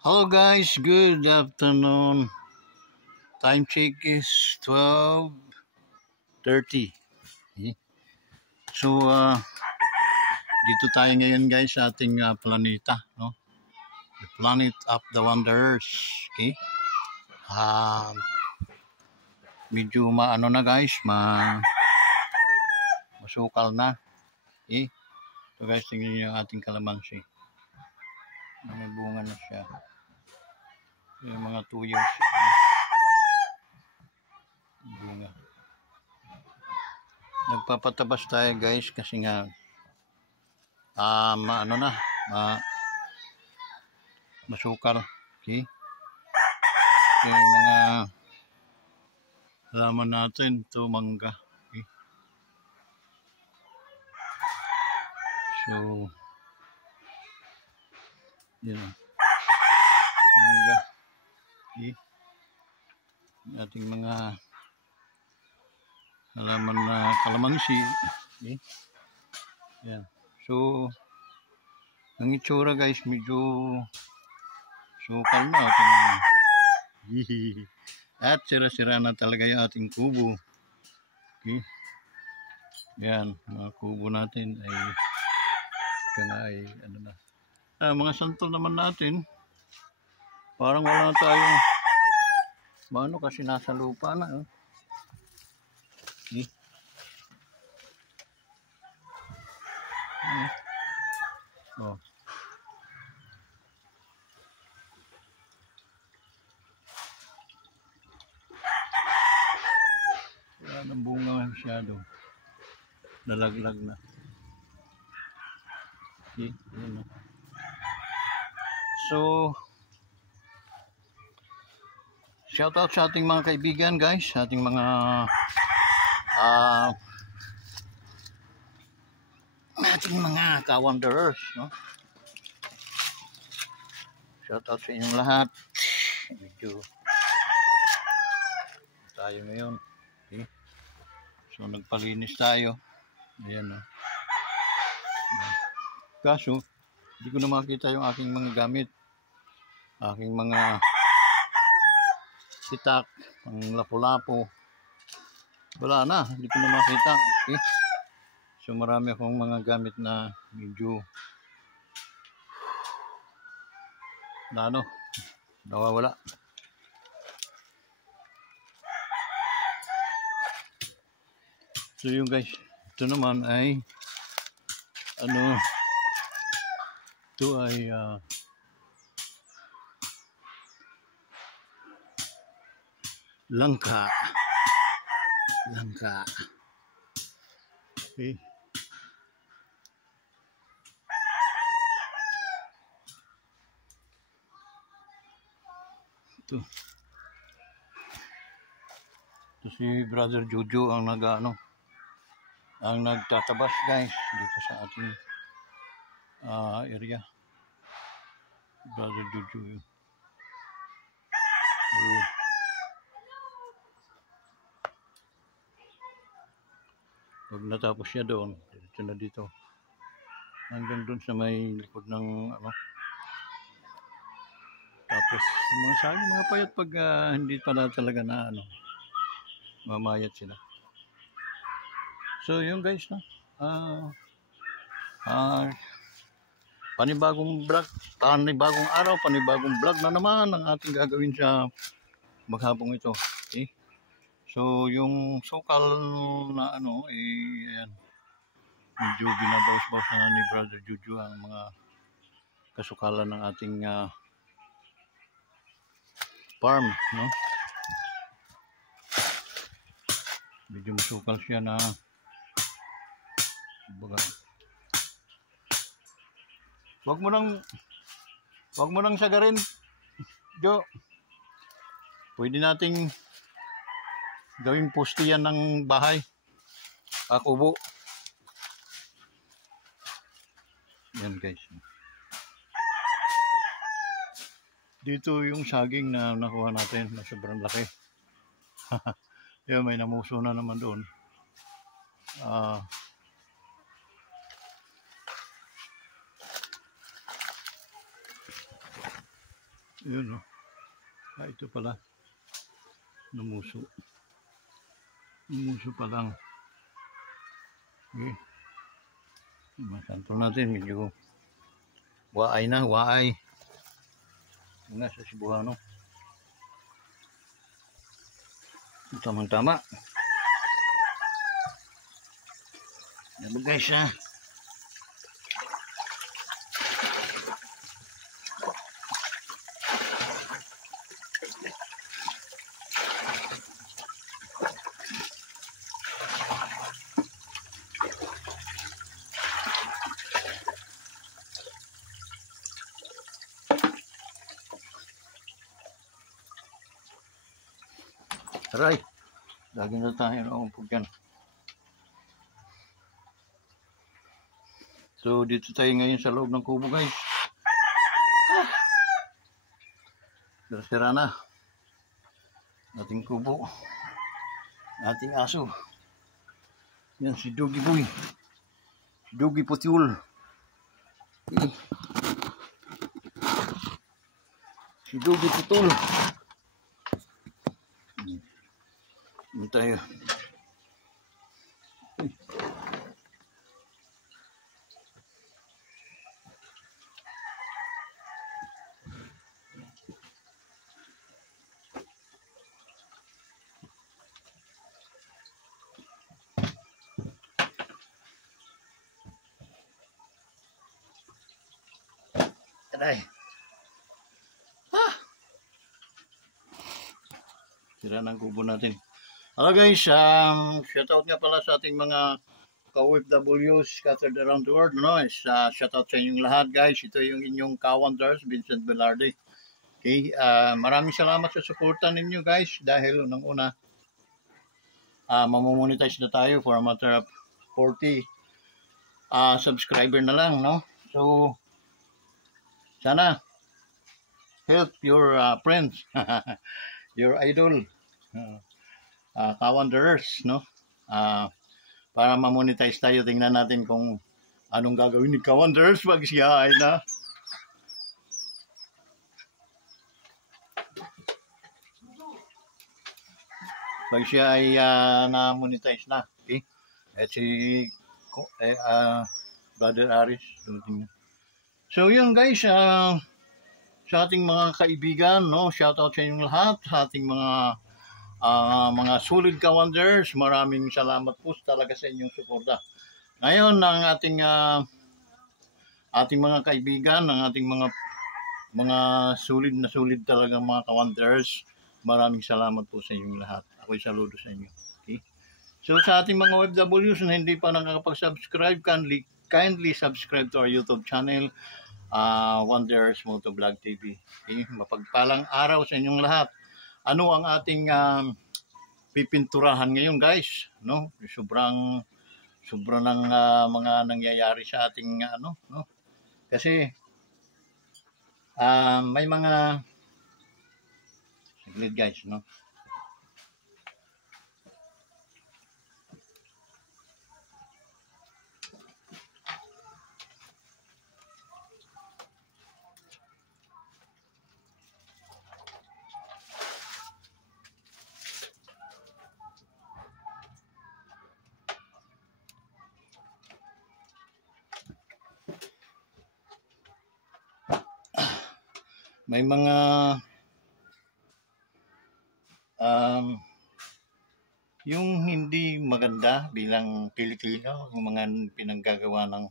Hello guys, good afternoon. Time check is 12:30. Okay. So dito tayo ngayon guys sa ating planeta, no? The planet of the wanderers. Okay? Um Medyo maano na guys, masukal na. Okay? So guys, tingnan niyo yung ating kalamansi. May bunga na siya. Yung mga 2 years. Bunga. Nagpapatabas tayo guys kasi nga ano na, masukal. Okay? Yung mga halaman natin, ito mangga. Okay? So, yun. Mangga. Okay? Yung ating mga halaman na kalamansi. Okay? Yan. So, ang itsura guys, medyo sukal na. At sira-sira na talaga yung ating kubo. Okay? Yan, mga kubo natin ay ano na. Mga santol naman natin, parang wala na tayong mano kasi nasa lupa na. Okay? Oh. Wala nang bunga masyado. Nalaglag na. Okay? Yun, no? So, shout out sa ating mga kaibigan guys, sa ating mga ka-wanderers, no? Shout out sa inyong lahat. Medyo tayo ngayon. Okay? So nagpalinis tayo. Ayan, no? Kaso hindi ko na makita yung aking mga gamit. Aking mga sitak, ang lapu-lapo. Wala na, hindi ko na makita. Okay? So marami akong mga gamit na medyo nawawala. So yung guys, ito naman ay ito ay langka. Okay. Ito si Brother Jojo ang nagtatabas guys dito sa ating area. Brother Jojo yun. Pag natapos siya doon, diretso na dito. Hanggang doon sa may likod ng Tapos mga saging, mga payat pag hindi pala talaga na mamayat sila. So yun guys, no? Panibagong araw, panibagong vlog na naman ang ating gagawin sa maghapong ito. Okay? So yung sukal na ayan, medyo binabawas-bawas na ni Brother Juju ang mga kasukalan ng ating farm, no? Medyo masukal siya na Wag mo nang sagarin, Jo. Pwede nating gawing poste yan ng bahay. Kubo. Yan guys. Dito yung saging na nakuha natin na sobrang laki. Yan, may namuso na naman doon. Yun, oh. Ito pala. Numuso. Numuso pa lang. Okay. Masantol natin. Medyo waay na, waay. Nga sa Cebuano. Tamang-tama. Yan guys ha. Aray, lagi na tayo na umpog yan. So, dito tayo ngayon sa loob ng kubo guys. Sira na. Ating kubo. Ating aso. Yan si Doggy Boy. Si Doggy Putiul. Si Doggy Putul. Ini tayo. Aray. Sira ng kubo natin. Hello guys, shoutout nga pala sa ating mga ka-OFWs scattered around the world. No? Shoutout sa inyong lahat guys. Ito yung inyong Kawanders, Vincent Velarde. Okay, maraming salamat sa suporta ninyo guys. Dahil unang una, mamomonetize na tayo for a matter of 40 subscriber na lang. No? So, sana help your friends, your idol. Kawanderers, no? Para ma-monetize tayo, tingnan natin kung anong gagawin ni Kawanderers pag siya ay na-monetize na. Okay? At si Brother Aris. So yun guys, sa ating mga kaibigan, no? Shoutout sa inyong lahat, sa ating mga solid Kawanders, maraming salamat po talaga sa inyong suporta. Ngayon, ang ating mga kaibigan, ang ating mga solid talaga mga Kawanders, maraming salamat po sa inyong lahat. Ako'y saludo sa inyo. Okay? So sa ating mga OFWs na hindi pa nakakapag-subscribe, kindly subscribe to our YouTube channel, Wonders Motovlog TV. Okay? Mapagpalang araw sa inyong lahat. Ano ang ating pipinturahan ngayon guys, no? Sobrang ng mga nangyayari sa ating no? Kasi may mga saglit guys, no? May mga yung hindi maganda bilang Pilipino, yung mga pinanggagawa ng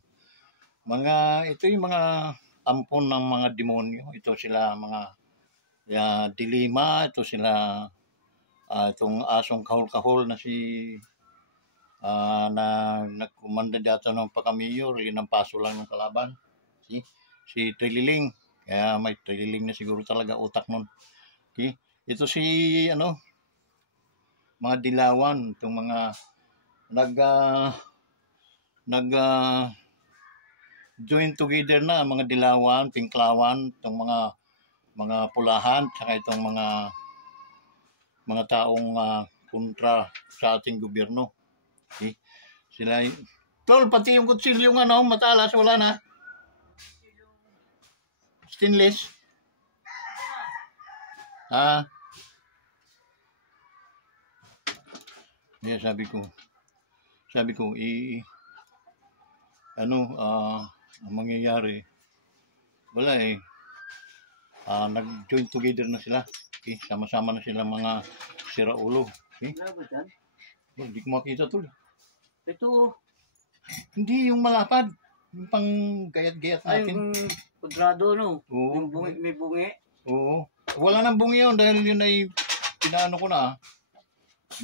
ito yung mga ampon ng mga demonyo. Ito sila mga dilima, ito sila itong asong kahol-kahol na na nagkumanda dito ng pagka-mayor, yun ang paso lang ng kalaban. Si Trililing. Kaya may trililing na siguro talaga utak nun. Okay? Ito si mga dilawan, itong mga join together na mga dilawan, pinklawan, itong mga pulahan, saka itong mga taong kontra sa ating gobyerno. Okay? Sila tol, pati yung kutsilyo matalas, wala na. Stainless. Ah, yeah, sabi ko, ang mangyayari, wala eh, nag-join together na sila. Okay, sama-sama na sila mga siraulo. Okay? Wala ba dyan? Oh, hindi ko makita to. Ito, Hindi yung malapad. Yung pang gayat-gayat ay, natin. yung kudrado, no? Oo. Yung bungi, may bungi. Oo. Wala nang bungi yun dahil yun ay pinaano ko na.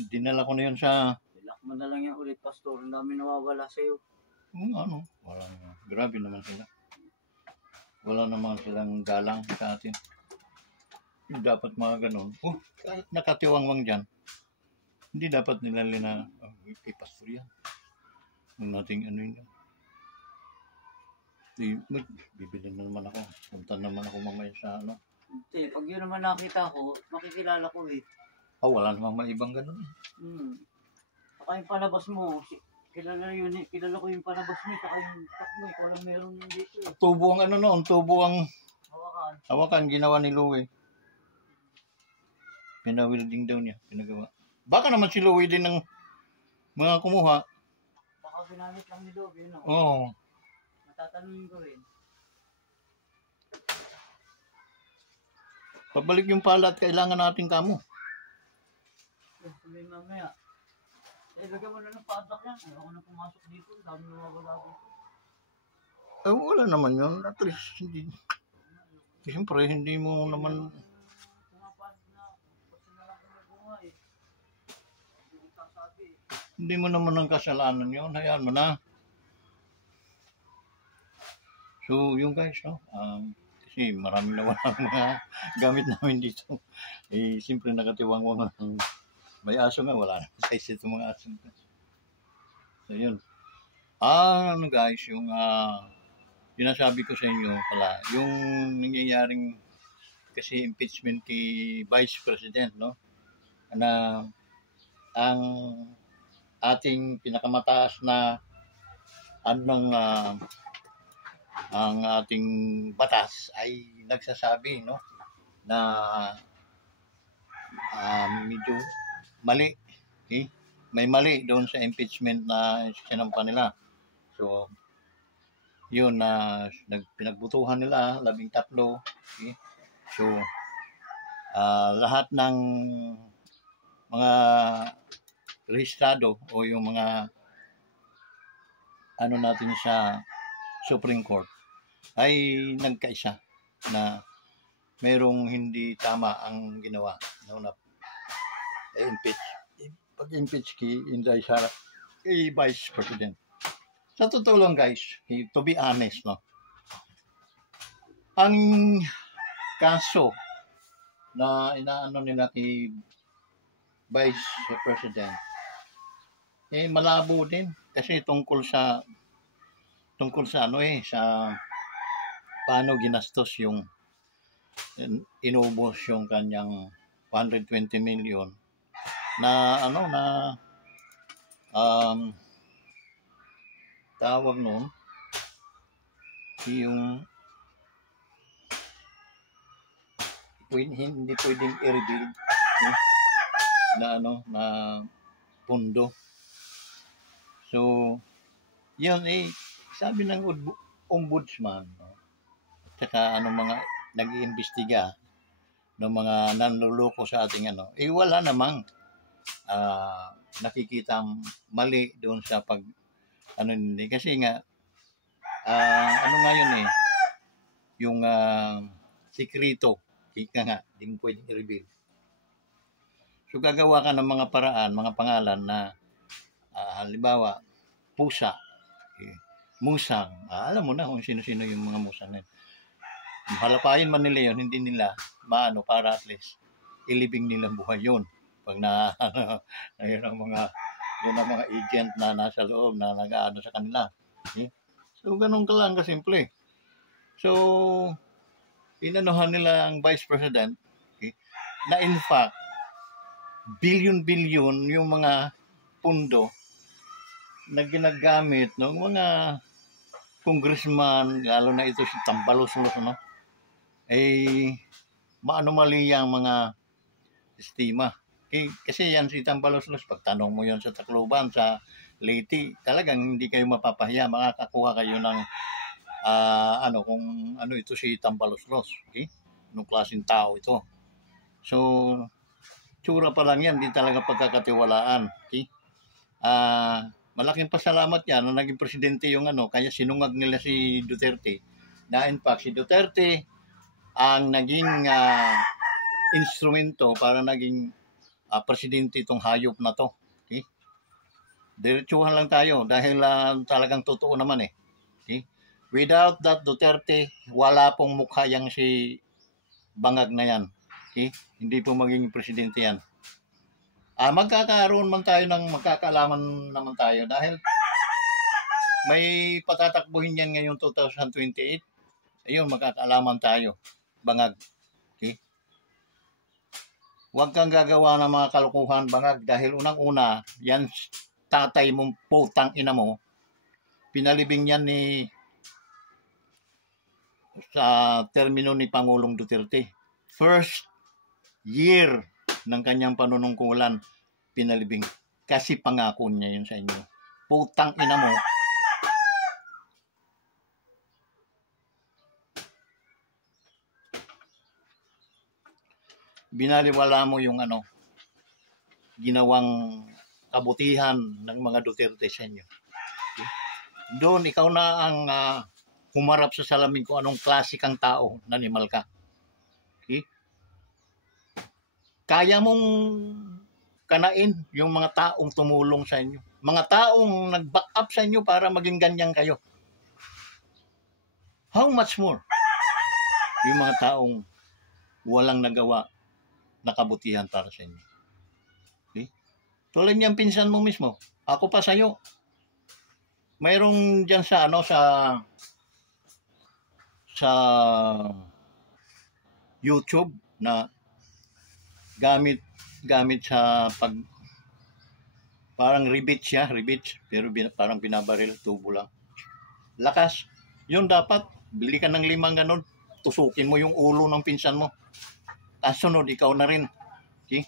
Dinala ko na yun sa Bilak mo na lang yan ulit, pastor. Ang dami nawawala sa'yo. wala naman. Grabe naman sila. Wala naman silang galang sa atin. Yung dapat mga ganun. Kahit nakatiwangwang dyan, hindi dapat nila kay pastor yan. Yung nating ano yun. Bibili na naman ako. Punta naman ako mamaya sa ano. Hindi, pag yun naman nakita ko, makikilala ko eh. Wala namang maibang ganun. Saka yung palabas mo, kilala ko yung palabas mo, saka yung takmo, ikaw lang meron dito eh. Tubo ang ano noon, tubo ang Hawakan. hawakan, ginawa ni Louie. Pinawilding daw niya, pinagawa. Baka naman si Louie din ng mga kumuha. Baka ginamit lang ni Dove, yun o. Oo. Matatanungin ko rin. Pabalik yung pala at kailangan natin kamo. Sabihin mamaya. Lagyan mo na ng padlock yan. Ayoko na pumasok dito. Dami nawawala dito. Wala naman yun. At least, hindi. Siyempre, hindi mo naman. Pumapasok na. Kasi na lang kung bunga eh. Hindi ko sasabi eh. Hindi mo naman ang kasalanan yun. Hayaan mo na. So, yung guys, no? Kasi marami na walang mga gamit namin dito. Siyempre nakatiwangwang lang. May aso nga, wala na size itong mga aso. So, yun. Ano guys, yung sinasabi ko sa inyo pala, yung nangyayaring kasi impeachment kay Vice President, no? Na ang ating pinakamataas na ang ating batas ay nagsasabi, no? Na medyo mali. Okay? May mali doon sa impeachment na sinampa nila. So, yun na pinagbutuhan nila, 13. Okay? So, lahat ng mga rehistrado o yung mga ano natin sa Supreme Court ay nagkaisa na mayroong hindi tama ang ginawa. No, na pag-impeach kay Vice President. Sa totoo lang guys, to be honest, no, ang kaso na inaano nila kay Vice President, malabo din kasi tungkol sa sa paano ginastos yung inubos yung kanyang 120 million na tawag noon yung hindi pwedeng i-rebuild na pundo. So yun sabi ng ombudsman, no? At saka mga nag-iimbestiga ng mga nanluloko sa ating wala namang nakikita mali doon sa hindi kasi nga nga yun yung sikreto kika nga di mo pwedeng i-reveal. So gagawa ka ng mga paraan, mga pangalan na halimbawa pusa, musang, alam mo na kung sino-sino yung mga musang na yun. Halapain man nila yun, hindi nila para at least ilibing nilang buhay yun. Pag yun ang mga agent na nasa loob na nag-aano sa kanila. Okay? So, ganun ka lang kasimple. So, inanuhan nila ang Vice President, okay, na in fact, billion-billion yung mga pundo na ginagamit ng mga congressman, lalo na ito si Tampalos, no? maanomaliya ang mga sistema. Kasi yan si Tambaloslos, pag tanong mo yon sa Tacloban, sa Leyte, talagang hindi kayo mapapahiya, makakakuha kayo ng kung ano ito si Tambaloslos. Okay? Anong klaseng tao ito. So, tsura pa lang yan, di talaga pagkakatiwalaan. Okay? Malaking pasalamat yan na naging presidente yung kaya sinungag nila si Duterte. Na in fact, si Duterte ang naging instrumento para naging presidente itong hayop na to. Okay? Diretsuhan lang tayo dahil talagang totoo naman eh. Okay? Without that Duterte, wala pong mukha yang si Bangag na yan. Okay? Hindi po maging presidente yan. Magkakaroon man tayo magkakaalaman naman tayo dahil may patatakbuhin yan ngayong 2028. Ayun, magkakaalaman tayo. Bangag. Okay? Huwag kang gagawa ng mga kalukuhan, Bangag, dahil unang-una, yan tatay mong putang ina mo, pinalibing yan sa termino ni Pangulong Duterte. First year ng kanyang panunungkulan, pinalibing. Kasi pangako niya yun sa inyo. Putang ina mo. Binaliwala mo yung ginawang kabutihan ng mga Duterte sa inyo. Okay? Doon, ikaw na ang humarap sa salamin ko anong klase kang tao, nanimal ka. Okay? Kaya mong kanain yung mga taong tumulong sa inyo. Mga taong nag-back up sa inyo para maging ganyan kayo. How much more? Yung mga taong walang nagawa na kabutihan para sa inyo. Okay? Tulad niyang pinsan mo mismo. Ako pa sa'yo. Mayroong dyan sa YouTube na gamit sa parang rebits siya, pero parang binabaril, tubo lang. Lakas. Yun dapat, bili ka ng 5 ganun, tusukin mo yung ulo ng pinsan mo. Kasunod, ikaw na rin. Okay?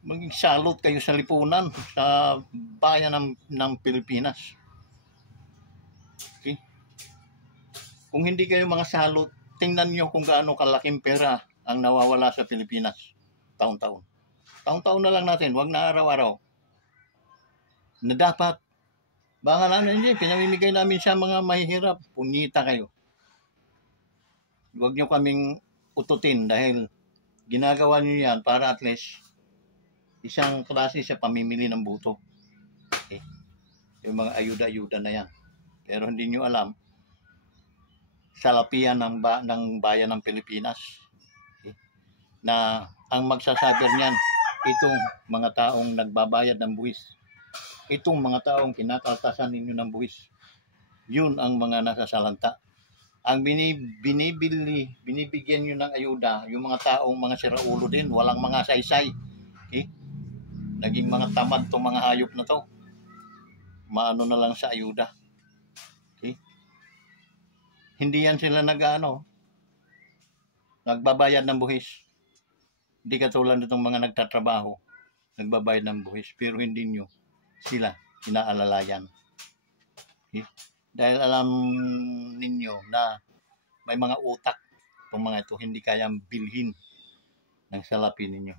Maging salot kayo sa lipunan, sa bayan ng Pilipinas. Okay? Kung hindi kayo mga salot, tingnan nyo kung gaano kalaking pera ang nawawala sa Pilipinas taon-taon. Taon-taon na lang natin, wag na araw-araw. Na dapat, baka hindi, pinamimigay namin sa mga mahihirap, punyita kayo. Huwag nyo kaming ututin dahil ginagawa nyo yan para at least isang klase sa pamimili ng buto. Okay? Yung mga ayuda-ayuda na yan. Pero hindi nyo alam, salapian ng bayan ng Pilipinas. Okay? Na ang magsasaber niyan, itong mga taong nagbabayad ng buwis. Itong mga taong kinakaltasan ninyo ng buwis. Yun ang mga nasasalanta. Ang binibigyan nyo ng ayuda, yung mga taong mga siraulo din, walang mga saysay. Okay? Naging mga tamad tong mga hayop na to. Maano na lang sa ayuda. Okay? Hindi yan sila nagbabayad ng buhis. Hindi katulad nitong mga nagtatrabaho, nagbabayad ng buhis, pero hindi nyo sila inaalalayan. Okay? Dahil alam ninyo na may mga utak itong mga ito, hindi kayang bilhin ng salapi ninyo.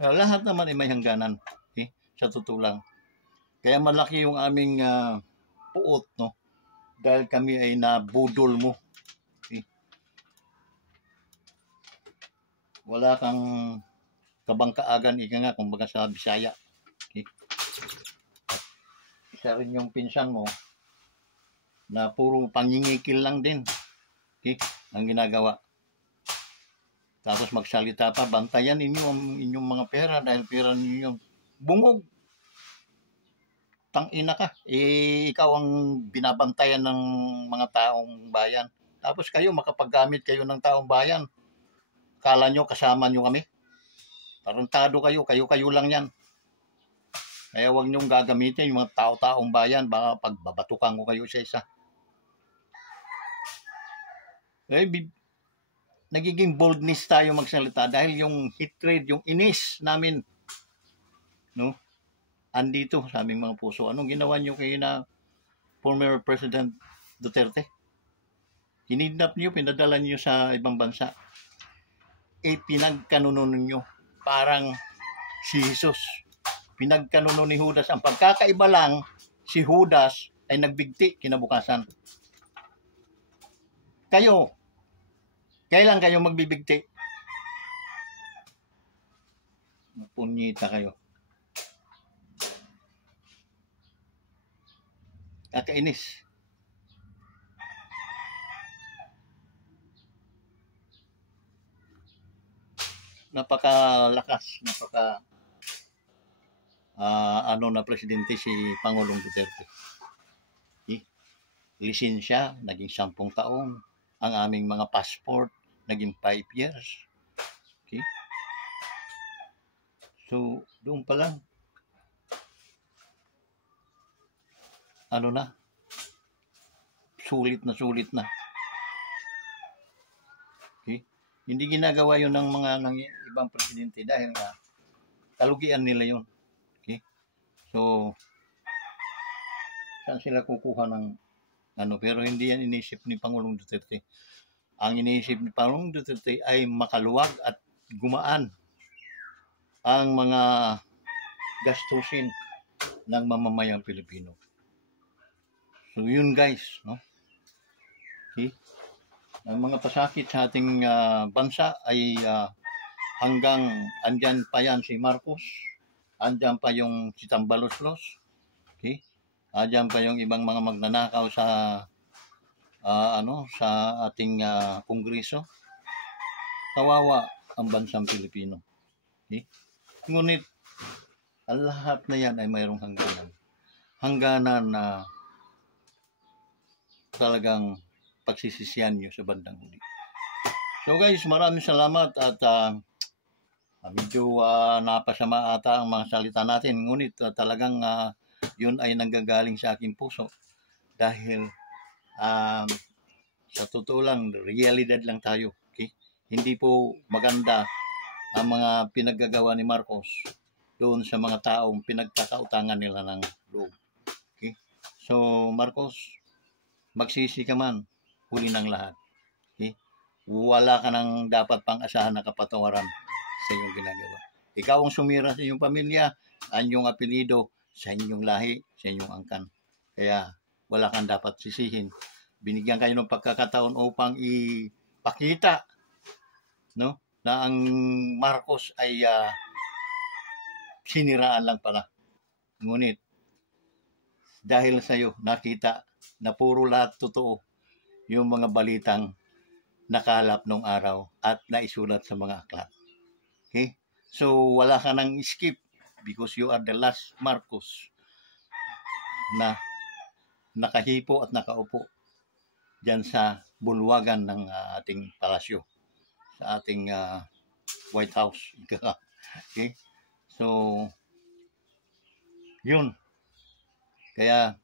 Lahat naman ay may hangganan, okay? Sa totoo lang. Kaya malaki yung aming puot, no? Dahil kami ay nabudol mo. Okay? Wala kang kabangkaagan, ika nga, kumbaga sa Bisaya. Okay? Isa rin yung pinsan mo, na puro pangingikil lang din. Okay? Ang ginagawa. Tapos magsalita pa, bantayan ninyo ang inyong mga pera dahil pera ninyo bungog. Tangina ka. Ikaw ang binabantayan ng mga taong bayan. Tapos kayo, makapaggamit kayo ng taong bayan. Kala nyo, kasama nyo kami. Tarantado kayo, kayo lang yan. Kaya huwag nyong gagamitin yung mga taong bayan, baka pagbabatukan ko kayo sa isa. nagiging boldness tayo magsalita dahil yung hatred, yung inis namin, no, andito sa aming mga puso. Anong ginawa nyo kay na former President Duterte? Kinidnap nyo, pinadala nyo sa ibang bansa. Pinagkanunon nyo. Parang si Jesus. Pinagkanunon ni Judas. Ang pagkakaiba lang, si Judas ay nagbigti kinabukasan. Kayo, kailan kayo magbibigti? Punyita kayo. Kakainis. Napakalakas, na presidente si Pangulong Duterte. Lisensya, naging 10 taon. Ang aming mga passport, naging 5 years. Okay? So, doon pa lang. Ano na? Sulit na. Okay? Hindi ginagawa yun ng ibang presidente dahil nga kalugian nila yun. Okay? So, saan sila kukuha ng pero hindi yan inisip ni Pangulong Duterte. Ang iniisip ni Pangulong Duterte ay makaluwag at gumaan ang mga gastusin ng mamamayang Pilipino. So yun guys, no? Okay? Ang mga pasakit sa ating bansa ay hanggang andyan pa yan si Marcos, andyan pa yung si Tambaloslos, okay? Andyan pa yung ibang mga magnanakaw sa sa ating kongreso. Kawawa ang bansang Pilipino. Okay? Ngunit ang lahat na yan ay mayroong hangganan. Hangganan na talagang pagsisisihan nyo sa bandang huli. So guys, maraming salamat at medyo napasama ata ang mga salita natin. Ngunit talagang yun ay nanggagaling sa aking puso dahil sa totoo lang, realidad lang tayo. Okay? Hindi po maganda ang mga pinaggagawa ni Marcos doon sa mga taong pinagkakautangan nila ng loob. Okay? So Marcos, magsisi ka man, huli ng lahat. Okay? Wala ka nang dapat pang asahan na kapatawaran sa iyong ginagawa. Ikaw ang sumira sa iyong pamilya, ang iyong apelido, sa inyong lahi, sa inyong angkan. Kaya wala kang dapat sisihin. Binigyan kayo ng pagkakataon upang ipakita, no, na ang Marcos ay siniraan lang pala. Ngunit dahil sa iyo nakita na puro lahat totoo yung mga balitang nakalap nung araw at naisulat sa mga aklat. Okay? So wala ka nang skip because you are the last Marcos na nakahipo at nakaupo dyan sa bulwagan ng ating palasyo, sa ating White House. Okay? So, yun. Kaya,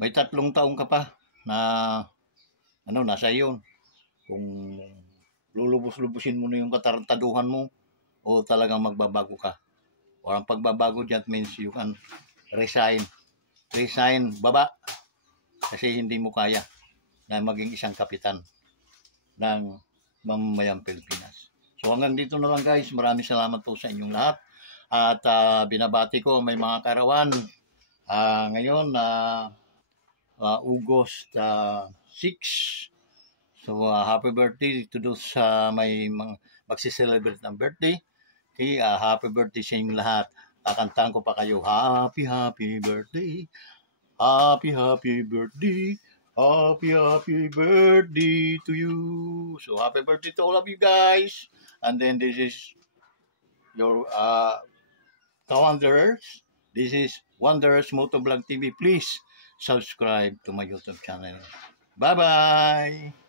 may 3 taong ka pa na nasa yun. Kung lulubos-lubusin mo na yung katarantaduhan mo o talagang magbabago ka. Walang pagbabago dyan means you can resign. Resign, baba. Kasi hindi mo kaya na maging isang kapitan ng mamamayang Pilipinas. So hanggang dito na lang guys. Maraming salamat po sa inyong lahat. At binabati ko may mga karawan. Ngayon, August 6. So happy birthday to those may magsiselebrate ng birthday. Okay, happy birthday sa inyong lahat. Kakantahan ko pa kayo. Happy birthday. Happy birthday. Happy birthday to you. So happy birthday to all of you guys. And then this is your Wanderers. This is Wanderers Motovlog TV. Please subscribe to my YouTube channel. Bye-bye.